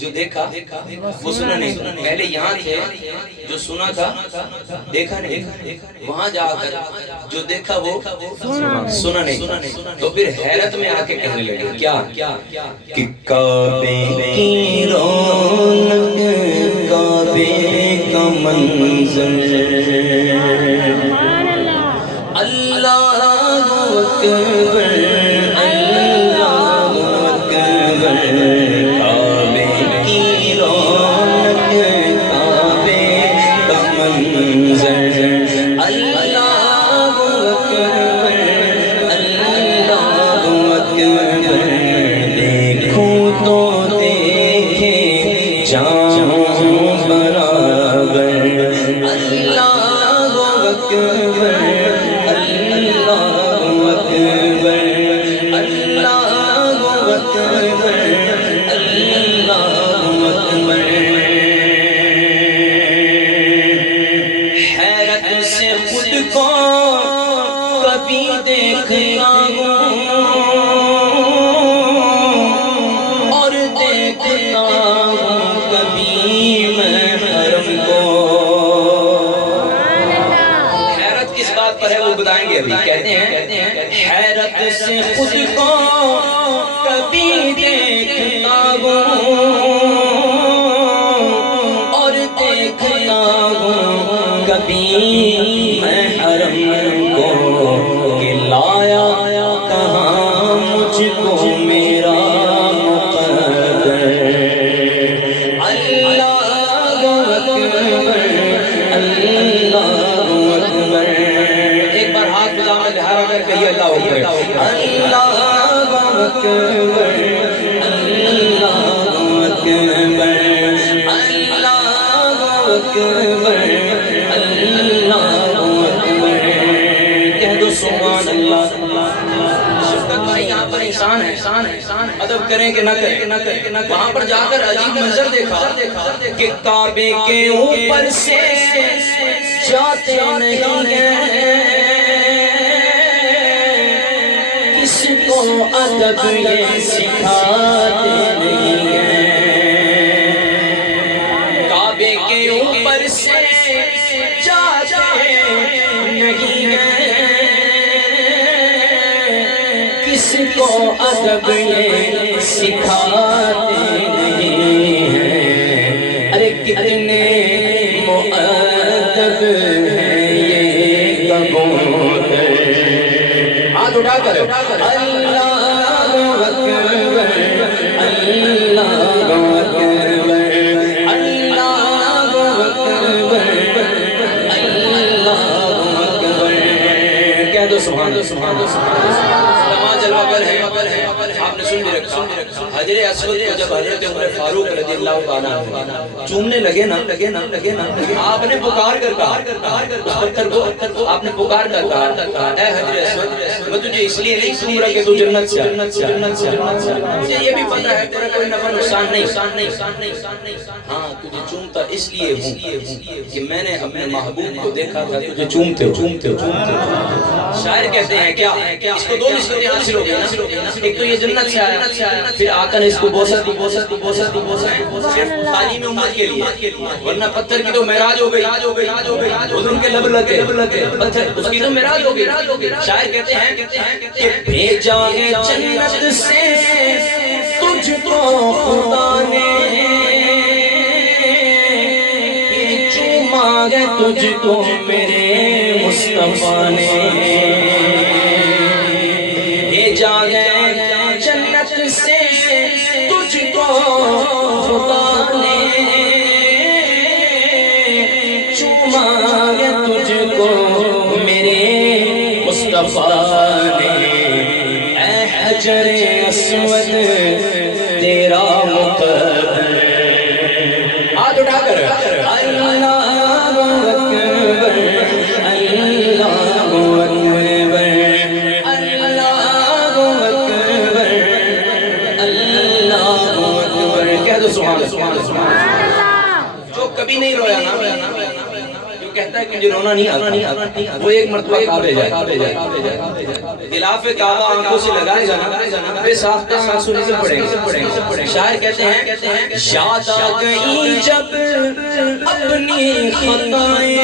جو دیکھا وہ سنا نہیں. پہلے یہاں تھے جو سنا تھا دیکھا نہیں, وہاں جا کر جو دیکھا وہ سنا نہیں. تو پھر حیرت میں آ کے کہنے لگے کیا کہ کعبے کی رونق کعبے کا منظر اللہ اکبر اللہ اکبر کعبے کی رونق کعبے کا منظر اللہ اکبر اللہ اکبر دیکھوں تو دیکھے جاؤں برابر اللہ اکبر حیرت سے خود کو کبھی دیکھتا ہوں اور دیکھتا ہوں کبھی میں حرم کو. حیرت کس بات پر ہے وہ بتائیں گے ابھی. کہتے ہیں حیرت سے خود کو کبھی دیکھتا ہوں اور دیکھتا ہوں کبھی میں حرم کو کہ لایا کہاں مجھ کو میرا مقدر اللہ اکبر اللہ اکبر. ایک بار ہاتھ بجا میں لہرا کر کہیے اللہ اکبر اللہ اکبر اللہ اکبر اللہ اکبر اللہ اکبر. کہہ دو سبحان اللہ. شفقت بھائی یہاں پر انسان ہے, ادب کریں کہ نہ کریں. وہاں پر جا کر عجیب منظر دیکھا کہ کعبے کے اوپر سے جاتے نہیں ہیں, کس کو ادب یہ سکھاتے نہیں ہیں. کعبے کے اوپر سے جاتے نہیں ہیں, کس کو ادب یہ سکھاتے نہیں ہیں. ارے کتنے مؤدب ہیں یہ کبوتر. ہاتھ اٹھا کر اللہ اکبر اللہ اکبر اللہ اکبر اللہ اکبر. کہہ دو سبحان اللہ. جلوہ گر ہے, آپ نے سن بھی رکھا. حجر اسود کو جب حضرت عمر فاروق رضی اللہ عنہ چومنے لگے نا آپ نے پکار کر کہا, اس پتھر کو آپ نے پکار کر کہا اے حجر اسود میں تجھے اس لیے نہیں چوم رہا کہ تو جنت سے مجھے یہ بھی پتہ ہے تیرا کوئی نفع نقصان نہیں, ہاں تجھے چومتا اس لیے ہوں کہ میں نے اپنے محبوب کو دیکھا تھا تجھے چومتے ہو. شاعر کہتے ہیں کیا اس کو دو نسبتیں حاصل ہو گئی نا. ایک تو یہ جنت سے آیا, پھر آقا نے اس کو بوسہ دی صرف تعلیم امت کے لیے, ورنہ پتھر کی تو معراج ہو گئی حضور کے لب لگے پتھر اس کی تو معراج ہو گئی. شاعر کہتے ہیں کہ بھیجا ہے جنت سے تجھ کو خدا نے, چوما ہے تجھ کو میرے مصطفیٰ نے. بھیجا ہے جنت سے تجھ کو خدا نے, چوما ہے تجھ کو میرے مصطفیٰ نے. اے حجر اسود تیرا مقدر. ہاتھ اٹھا کر اللہ اکبر اللہ اکبر اللہ اکبر اللہ اکبر. کہہ دو سبحان اللہ. جو کبھی نہیں رویا نا, کہتا ہے کہ مجھے رونا نہیں آتا، وہ ایک مرتبہ کعبے جائے، غلاف کعبہ آنکھوں سے لگائے جانا، بے ساختہ آنسو نہیں سے پڑیں گے۔ شاعر کہتے ہیں یاد آ گئی جب اپنی خطائیں،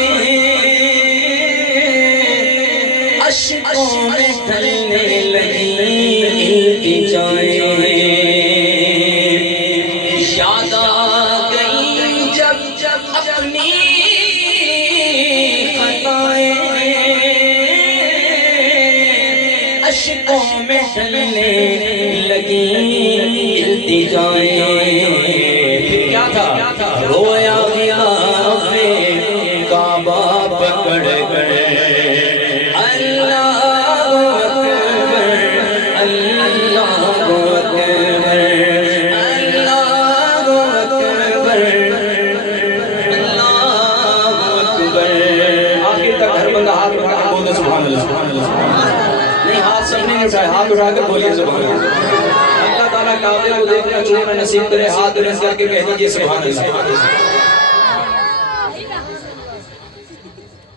اشکوں میں ڈھلنے لگی التجائیں، یاد آ گئی جب اپنی خطائیں، اشکوں میں ڈھلنے لگی التجائیں، کیا تھا رویا غلاف کعبہ پکڑ کر، ہاتھ اٹھا کر بولیے سبحان اللہ۔ اللہ تعالیٰ کعبے کو دیکھنا چوننا نصیب کرے، ہاتھ رس کر کے کہہ دیجئے سبحان اللہ۔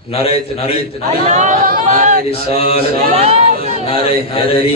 نعرہ تکبیر، نعرہ رسالت، نعرہ حیدری۔